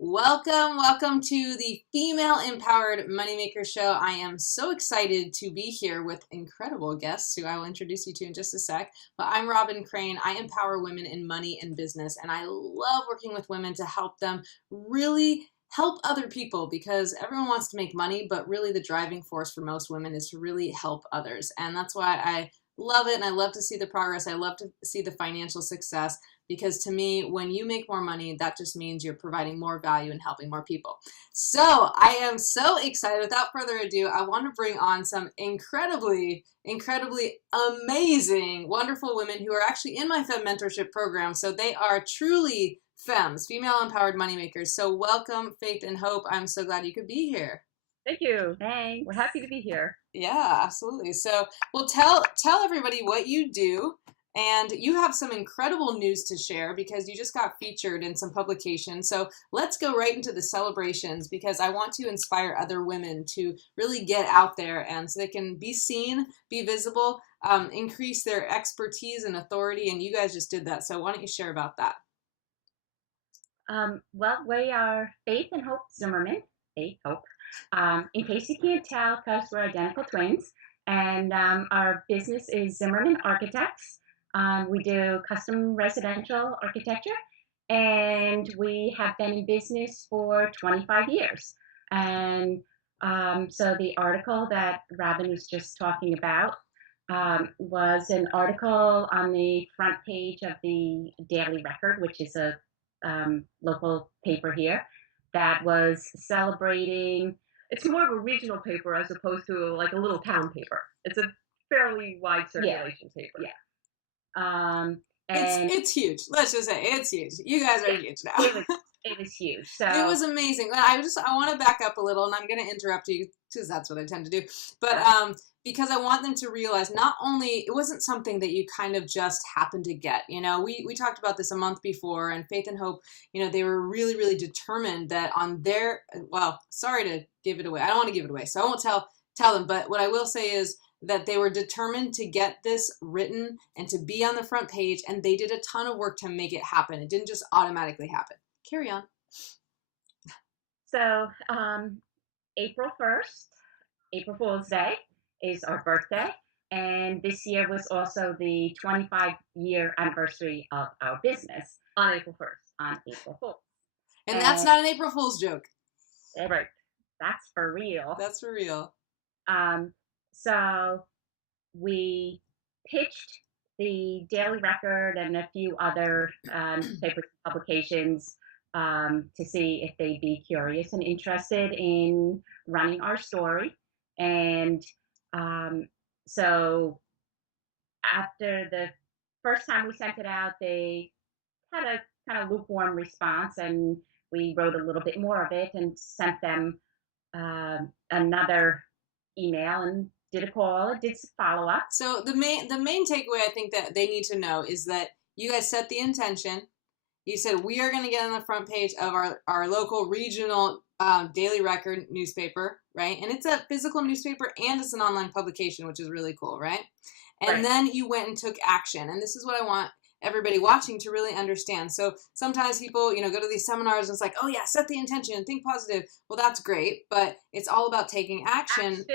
Welcome to the Female Empowered Moneymaker Show. I am so excited to be here with incredible guests who I will introduce you to in just a sec. But I'm Robyn Crane. I empower women in money and business, and I love working with women to help them really help other people because everyone wants to make money, but really the driving force for most women is to really help others. And that's why I love it, and I love to see the progress. I love to see the financial success. Because to me, when you make more money, that just means you're providing more value and helping more people. So I am so excited. Without further ado, I want to bring on some incredibly amazing, wonderful women who are actually in my Femme Mentorship program. So they are truly femmes, female empowered moneymakers. So welcome, Faith and Hope. I'm so glad you could be here. Thank you. Thanks. We're happy to be here. Yeah, absolutely. So, well, tell everybody what you do. And you have some incredible news to share because you just got featured in some publications. So let's go right into the celebrations because I want to inspire other women to really get out there and so they can be seen, be visible, increase their expertise and authority. And you guys just did that. So why don't you share about that? Well, we are Faith and Hope Zimmerman. Faith, Hope. In case you can't tell, because we're identical twins. And our business is Zimmerman Architects. We do custom residential architecture, and we have been in business for 25 years. And so the article that Robyn was just talking about was an article on the front page of the Daily Record, which is a local paper here, that was celebrating. It's more of a regional paper as opposed to like a little town paper. It's a fairly wide circulation paper. Yeah. And it's huge. Let's just say it's huge. You guys are huge now. It was huge. So it was amazing. I want to back up a little, and I'm going to interrupt you because that's what I tend to do. But because I want them to realize not only it wasn't something that you kind of just happened to get. You know, we talked about this a month before, and Faith and Hope, you know, they were really determined that on their. Well, sorry to give it away. I don't want to give it away, so I won't tell them. But what I will say is that they were determined to get this written and to be on the front page, and they did a ton of work to make it happen. It didn't just automatically happen. Carry on. So April 1st, April Fool's Day, is our birthday, and this year was also the 25-year anniversary of our business On April 1st. on April 4th. And that's not an April Fool's joke. Right. That's for real. That's for real. So we pitched the Daily Record and a few other paper publications to see if they'd be curious and interested in running our story. And so after the first time we sent it out, they had a kind of lukewarm response, and we wrote a little bit more of it and sent them another email and did a call, did some follow-up. So the main takeaway I think that they need to know is that you guys set the intention. You said we are going to get on the front page of our local regional Daily Record newspaper, right? And it's a physical newspaper and it's an online publication, which is really cool, right? And Right. then you went and took action. And this is what I want everybody watching to really understand. So sometimes people, you know, go to these seminars and it's like, oh yeah, set the intention and think positive. Well, that's great, but it's all about taking action.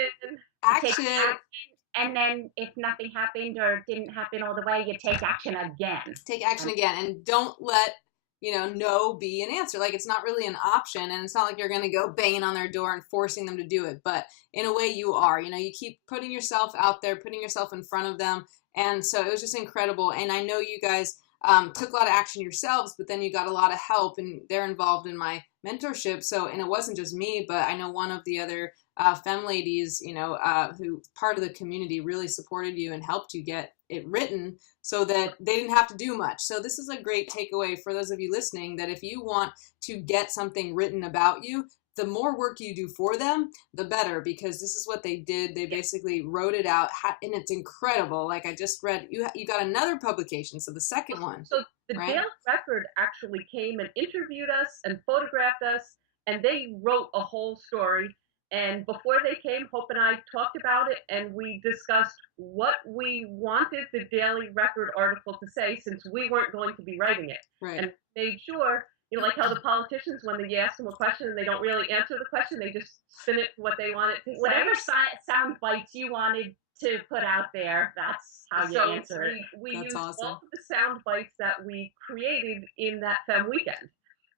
Take action, and then if nothing happened or didn't happen all the way, you take action again. Take action again, and don't let no be an answer. Like, it's not really an option, and it's not like you're going to go banging on their door and forcing them to do it, but in a way you are. You keep putting yourself out there, putting yourself in front of them, and so it was just incredible. And I know you guys took a lot of action yourselves, but then you got a lot of help, and they're involved in my mentorship. So, and it wasn't just me, but I know one of the other femme ladies, who part of the community really supported you and helped you get it written so that they didn't have to do much. So this is a great takeaway for those of you listening, that if you want to get something written about you, the more work you do for them, the better, because this is what they did. They basically wrote it out, and it's incredible. Like I just read, you got another publication, so the second one. So the right? Daily Record actually came and interviewed us and photographed us, and they wrote a whole story. And before they came, Hope and I talked about it, and we discussed what we wanted the Daily Record article to say, since we weren't going to be writing it. Right. And made sure, like how the politicians, when you ask them a question and they don't really answer the question, they just spin it for what they want it to say. Whatever sound bites you wanted to put out there, that's how you answer it. We That's used awesome. all of the sound bites that we created in that Fem weekend.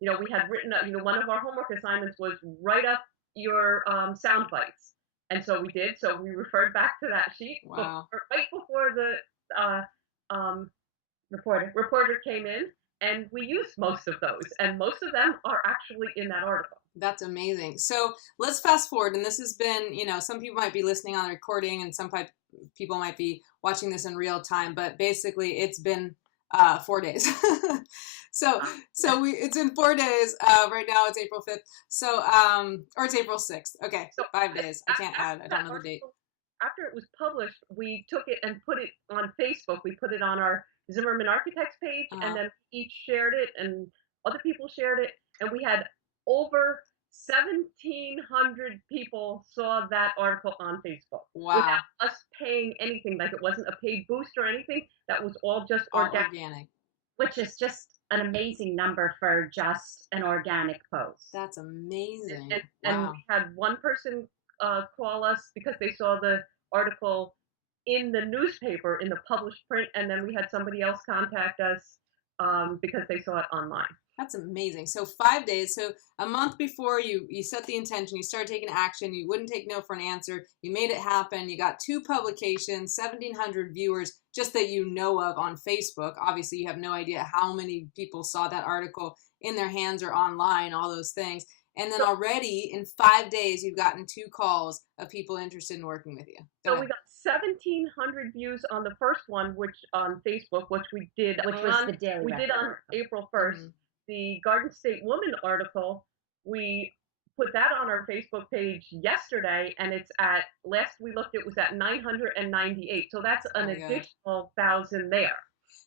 We had written up, one of our homework assignments was write up your sound bites. And so we did. So we referred back to that sheet right before the reporter came in, and we used most of those. And most of them are actually in that article. That's amazing. So let's fast forward. And this has been, some people might be listening on the recording and some people might be watching this in real time. But basically, it's been 4 days. So it's in 4 days. Right now it's April 5th. So, or it's April 6th. Okay. So 5 days. I can't add. I don't know the date. After it was published, we took it and put it on Facebook. We put it on our Zimmerman Architects page, and then each shared it, and other people shared it, and we had over 1,700 people saw that article on Facebook. Wow. Without us paying anything. Like, it wasn't a paid boost or anything. That was all just organic. Which is just an amazing number for just an organic post. That's amazing. And we had one person call us because they saw the article in the newspaper, in the published print, and then we had somebody else contact us because they saw it online. That's amazing. So 5 days. So a month before you set the intention, you started taking action. You wouldn't take no for an answer. You made it happen. You got 2 publications, 1,700 viewers, just that you know of on Facebook. Obviously, you have no idea how many people saw that article in their hands or online, all those things. And then already in 5 days, you've gotten 2 calls of people interested in working with you. So we got 1,700 views on the first one, which on Facebook, which we did was the daily. We did on April 1st. Mm-hmm. The Garden State Woman article, we put that on our Facebook page yesterday, and it's last we looked, it was at 998. So that's an additional 1,000 there.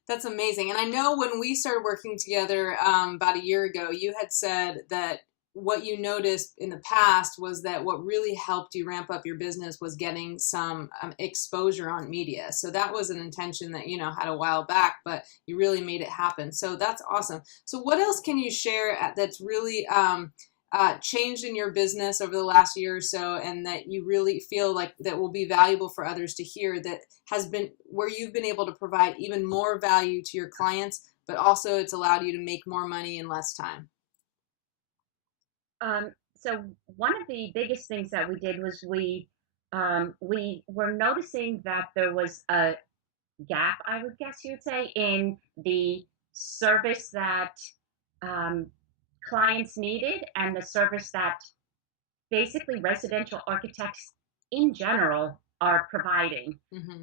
That's amazing. And I know when we started working together about a year ago, you had said that what you noticed in the past was that what really helped you ramp up your business was getting some exposure on media. So that was an intention that, had a while back, but you really made it happen. So that's awesome. So what else can you share that's really changed in your business over the last year or so, and that you really feel like that will be valuable for others to hear, that has been where you've been able to provide even more value to your clients, but also it's allowed you to make more money in less time? So one of the biggest things that we did was we were noticing that there was a gap, I would guess you would say, in the service that clients needed and the service that basically residential architects in general are providing. Mm-hmm.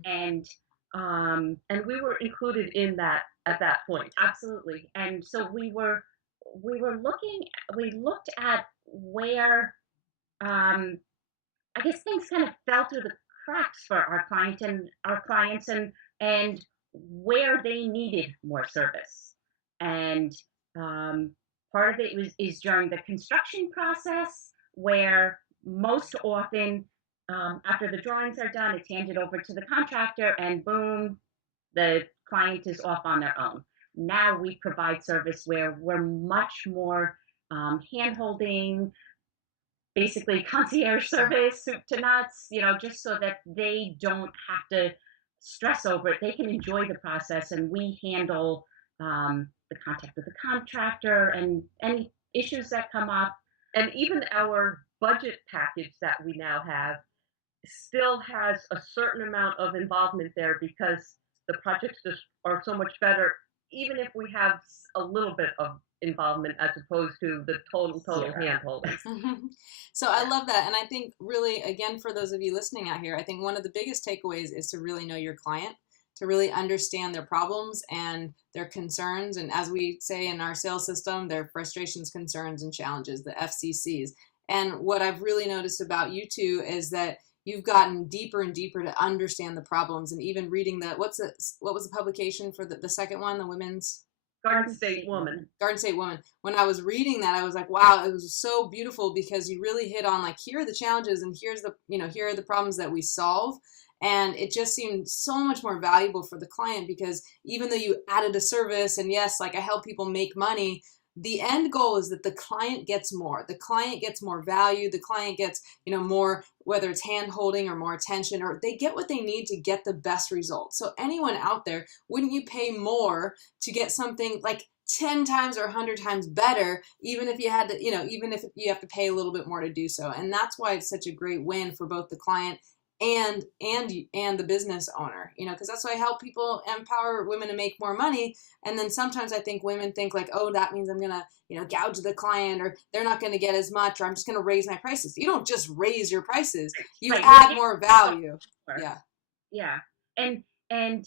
And we were included in that at that point. Absolutely. And so we looked at where I guess things kind of fell through the cracks for our clients and where they needed more service. And part of it is during the construction process, where most often after the drawings are done, it's handed over to the contractor, and boom, the client is off on their own. Now we provide service where we're much more hand-holding, basically concierge service, soup to nuts, just so that they don't have to stress over it. They can enjoy the process, and we handle the contact with the contractor and any issues that come up. And even our budget package that we now have still has a certain amount of involvement there, because the projects just are so much better, even if we have a little bit of involvement as opposed to the total hand-holding. So I love that. And I think really, again, for those of you listening out here, I think one of the biggest takeaways is to really know your client, to really understand their problems and their concerns. And as we say in our sales system, their frustrations, concerns, and challenges, the FCCs. And what I've really noticed about you two is that you've gotten deeper and deeper to understand the problems, and even reading what was the publication for the second one, the women's Garden State Woman. Garden State Woman. When I was reading that, I was like, wow, it was so beautiful, because you really hit on like, here are the challenges and here are the problems that we solve. And it just seemed so much more valuable for the client, because even though you added a service, and yes, like I help people make money, the end goal is that the client gets more. The client gets more value. The client gets, more, whether it's hand holding or more attention, or they get what they need to get the best results. So anyone out there, wouldn't you pay more to get something like 10 times or 100 times better, even if you had to, even if you have to pay a little bit more to do so? And that's why it's such a great win for both the client and the business owner, because that's why I help people empower women to make more money. And then sometimes I think women think like, oh, that means I'm gonna, gouge the client, or they're not gonna get as much, or I'm just gonna raise my prices. You don't just raise your prices, you add more value. Yeah. And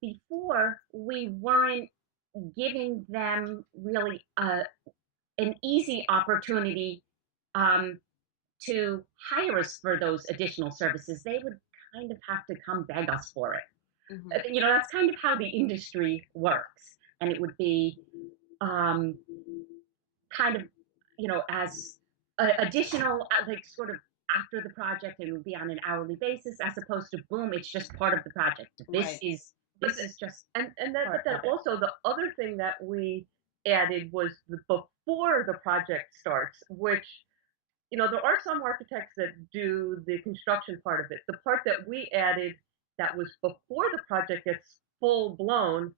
before, we weren't giving them really an easy opportunity to hire us for those additional services. They would kind of have to come beg us for it. Mm-hmm. That's kind of how the industry works. And it would be kind of, as additional, like sort of after the project, it would be on an hourly basis, as opposed to boom, it's just part of the project. This is just but then also the other thing that we added was before the project starts, which there are some architects that do the construction part of it. The part that we added that was before the project gets full blown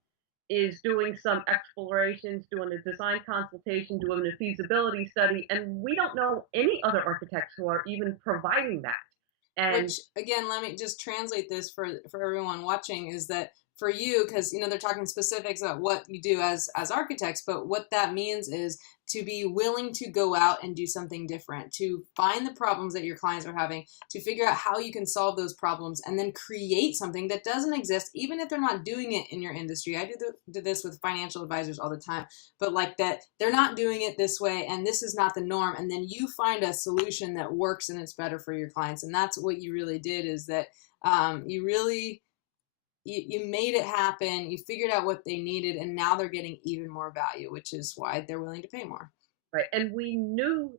is doing some explorations, doing a design consultation, doing a feasibility study, and we don't know any other architects who are even providing that. And which, again, let me just translate this for everyone watching, is that for you, because they're talking specifics about what you do as architects, but what that means is to be willing to go out and do something different, to find the problems that your clients are having, to figure out how you can solve those problems, and then create something that doesn't exist, even if they're not doing it in your industry. I do this with financial advisors all the time, but like that, they're not doing it this way, and this is not the norm, and then you find a solution that works and it's better for your clients. And that's what you really did, is that you made it happen, you figured out what they needed, and now they're getting even more value, which is why they're willing to pay more. Right. And we knew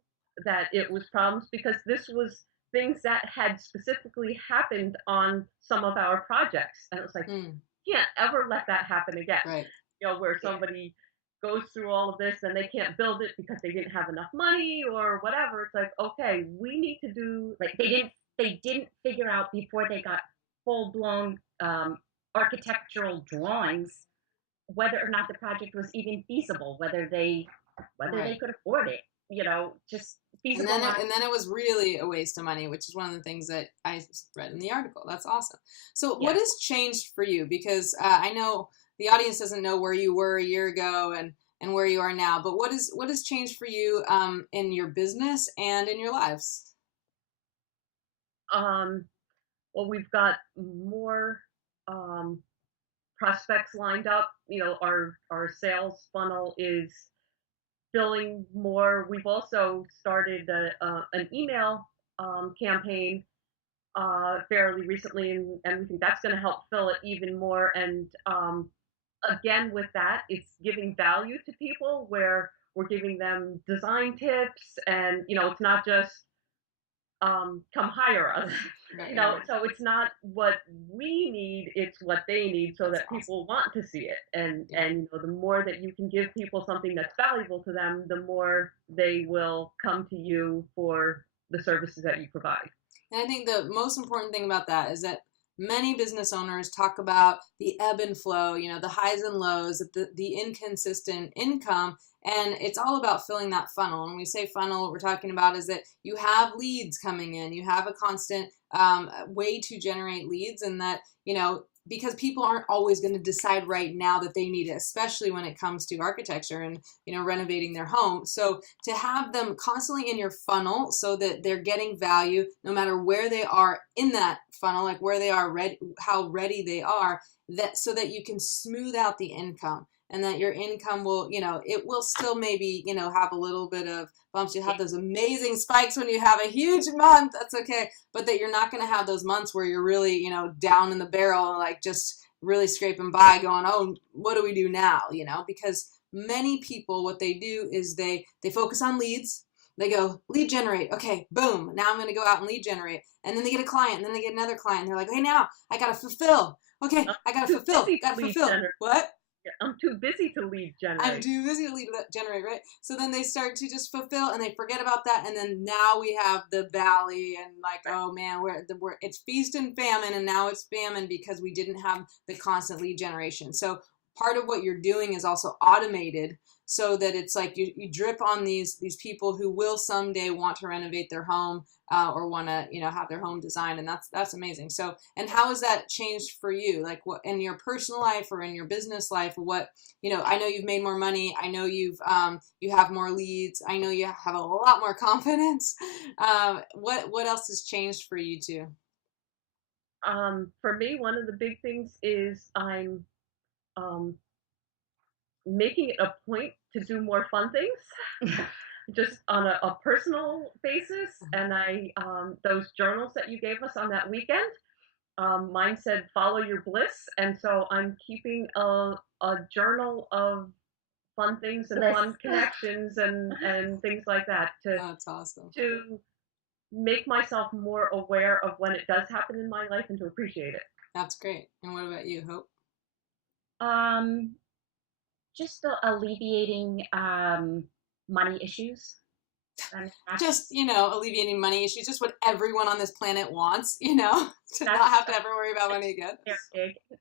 that it was problems because this was things that had specifically happened on some of our projects. And it was like, you can't ever let that happen again. Right. Where somebody goes through all of this and they can't build it because they didn't have enough money or whatever. It's like, okay, we need to do, like, they didn't figure out before they got full blown architectural drawings whether or not the project was even feasible, whether they could afford it, just feasible. And then it was really a waste of money, which is one of the things that I read in the article. That's awesome. So what has changed for you? Because I know the audience doesn't know where you were a year ago and where you are now, but what has changed for you in your business and in your lives? Well, we've got more prospects lined up. Our sales funnel is filling more. We've also started an email campaign fairly recently, and we think that's going to help fill it even more. And again, with that, it's giving value to people where we're giving them design tips, and it's not just come hire us. So it's not what we need, it's what they need, so that people want to see it. And the more that you can give people something that's valuable to them, the more they will come to you for the services that you provide. And I think the most important thing about that is that many business owners talk about the ebb and flow, the highs and lows, the inconsistent income, and it's all about filling that funnel. And when we say funnel, what we're talking about is that you have leads coming in, you have a constant way to generate leads, and that, because people aren't always going to decide right now that they need it, especially when it comes to architecture and, renovating their home. So to have them constantly in your funnel so that they're getting value no matter where they are in that funnel, like where they are, how ready they are, that so that you can smooth out the income, and that your income will, it will still maybe, have a little bit of bumps. You have those amazing spikes when you have a huge month. That's okay. But that you're not going to have those months where you're really, down in the barrel, like just really scraping by going, oh, what do we do now? Because many people, what they do is they focus on leads. They go, lead generate. Okay, boom. Now I'm going to go out and lead generate. And then they get a client, and then they get another client. And they're like, hey, now I got to fulfill. Okay, I got to fulfill. Got to fulfill. What? I'm too busy to lead I'm generate. too busy to lead generate, right? So then they start to just fulfill and they forget about that. And then now we have the valley and like, oh man, it's feast and famine. And now it's famine because we didn't have the constant lead generation. So part of what you're doing is also automated so that it's like you drip on these people who will someday want to renovate their home or want to have their home designed, and that's amazing. So, and how has that changed for you, like what in your personal life or in your business life? What I know you've made more money. I know you have more leads. I know you have a lot more confidence. What else has changed for you too? For me, one of the big things is I'm um, making it a point to do more fun things, just on a personal basis. And those journals that you gave us on that weekend, mine said follow your bliss, and so I'm keeping a journal of fun things and Bliss. fun connections and things like that That's awesome. to make myself more aware of when it does happen in my life and to appreciate it. That's great. And what about you, Hope? Just alleviating money issues. Just alleviating money issues, just what everyone on this planet wants, to not have to ever worry about money again.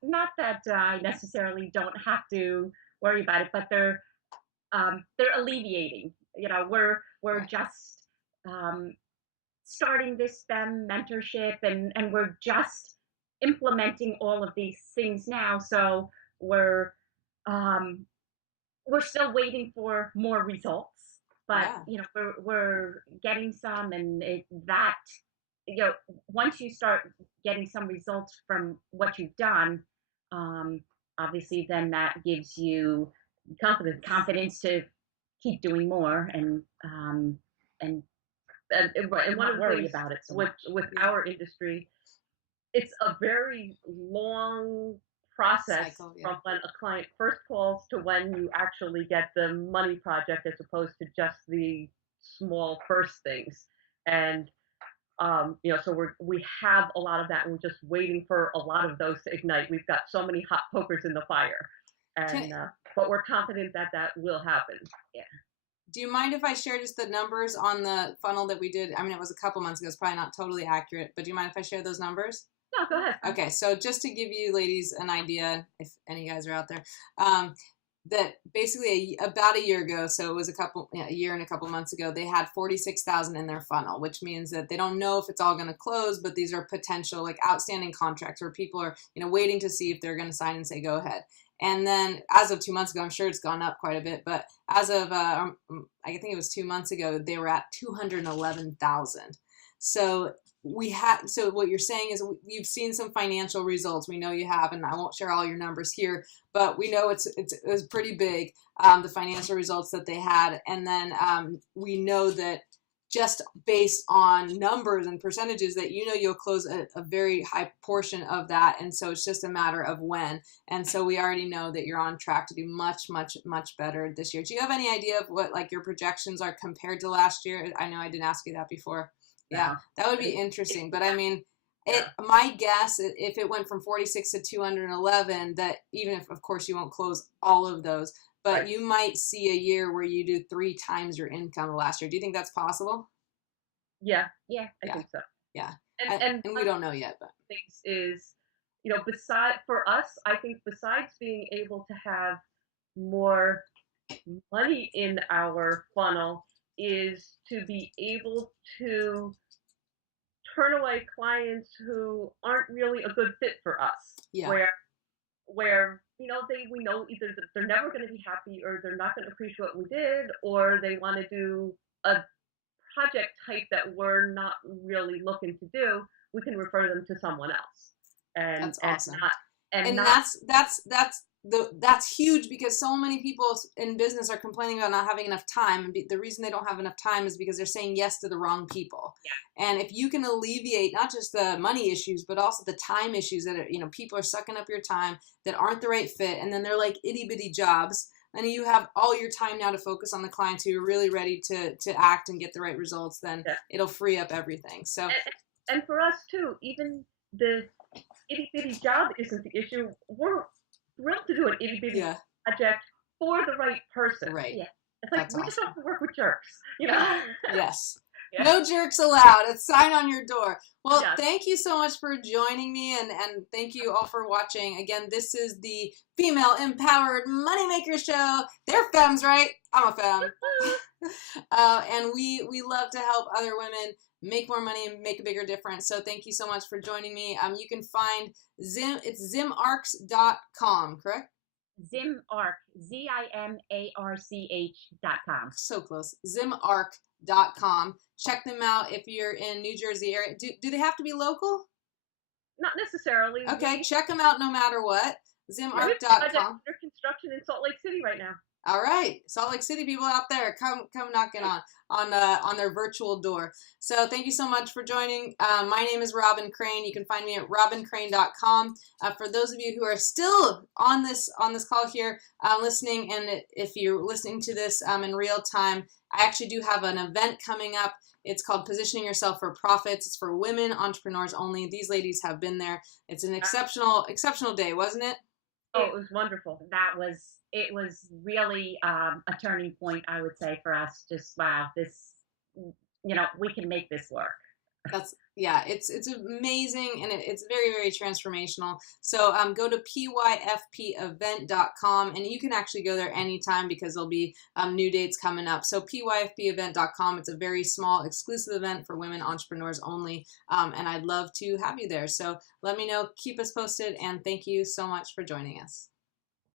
Not that I necessarily don't have to worry about it, but they're alleviating. We're Right. just starting this STEM mentorship, and we're just implementing all of these things now. So we're still waiting for more results, but Yeah. we're getting some, and once you start getting some results from what you've done, um, obviously then that gives you confidence to keep doing more and And one not of the worry things about it so with much. our industry, it's a very long process Cycle, yeah. from when a client first calls to when you actually get the money project, as opposed to just the small first things. And so we have a lot of that, and we're just waiting for a lot of those to ignite. We've got so many hot pokers in the fire, and but we're confident that that will happen. Yeah. Do you mind if I share just the numbers on the funnel that we did? I mean, it was a couple months ago. It's probably not totally accurate, but do you mind if I share those numbers? No, go ahead. Okay, so just to give you ladies an idea, if any guys are out there, that basically about a year ago, so it was a year and a couple months ago, they had 46,000 in their funnel, which means that they don't know if it's all going to close, but these are potential like outstanding contracts where people are waiting to see if they're going to sign and say go ahead. And then as of 2 months ago, I'm sure it's gone up quite a bit, but as of I think it was 2 months ago, they were at 211,000. So so what you're saying is you've seen some financial results. We know you have, and I won't share all your numbers here, but we know it was pretty big, the financial results that they had. And then we know that just based on numbers and percentages that you'll close a very high portion of that. And so it's just a matter of when. And so we already know that you're on track to do much, much, much better this year. Do you have any idea of what like your projections are compared to last year? I know I didn't ask you that before. Yeah, that would be interesting. But I mean, my guess, if it went from 46 to 211, that even if, of course, you won't close all of those, but Right. you might see a year where you do 3 times your income last year. Do you think that's possible? Yeah, Yeah. I think so. Yeah. And we don't know yet, but things is, for us, I think besides being able to have more money in our funnel, is to be able to turn away clients who aren't really a good fit for us. Yeah. Where we know either that they're never going to be happy, or they're not going to appreciate what we did, or they want to do a project type that we're not really looking to do. We can refer them to someone else. And that's awesome. And that's huge, because so many people in business are complaining about not having enough time, and the reason they don't have enough time is because they're saying yes to the wrong people. Yeah. And if you can alleviate not just the money issues, but also the time issues that are, people are sucking up your time that aren't the right fit, and then they're like itty bitty jobs, and you have all your time now to focus on the clients who are really ready to act and get the right results, then it'll free up everything. So and for us too, even the itty bitty job isn't the issue. We're thrilled to do an itty bitty project for the right person. Right. Yeah. It's like That's we just awesome. don't work with jerks, you know. Yes. Yeah. No jerks allowed. It's sign on your door. Well, Yes. thank you so much for joining me, and thank you all for watching. Again, this is the Female Empowered Moneymaker Show. They're femmes, right? I'm a femme. And we love to help other women make more money and make a bigger difference. So thank you so much for joining me. You can find it's zimarch.com, correct? Zimarch, ZIMARCH.com. So close. Zimarch.com. Check them out if you're in New Jersey area. Do they have to be local? Not necessarily. Okay, check them out no matter what. Zimarch.com. Under construction in Salt Lake City right now. All right, Salt Lake City people out there, come knocking on their virtual door. So thank you so much for joining. My name is Robyn Crane. You can find me at robyncrane.com. For those of you who are still on this call here listening, and if you're listening to this in real time, I actually do have an event coming up. It's called Positioning Yourself for Profits. It's for women entrepreneurs only. These ladies have been there. It's an exceptional day, wasn't it? Oh, it was wonderful. It was really a turning point, I would say, for us. Just wow, this, we can make this work. It's amazing, and it's very, very transformational. So go to pyfpevent.com, and you can actually go there anytime because there'll be new dates coming up. So pyfpevent.com, it's a very small exclusive event for women entrepreneurs only, and I'd love to have you there. So let me know, keep us posted, and thank you so much for joining us.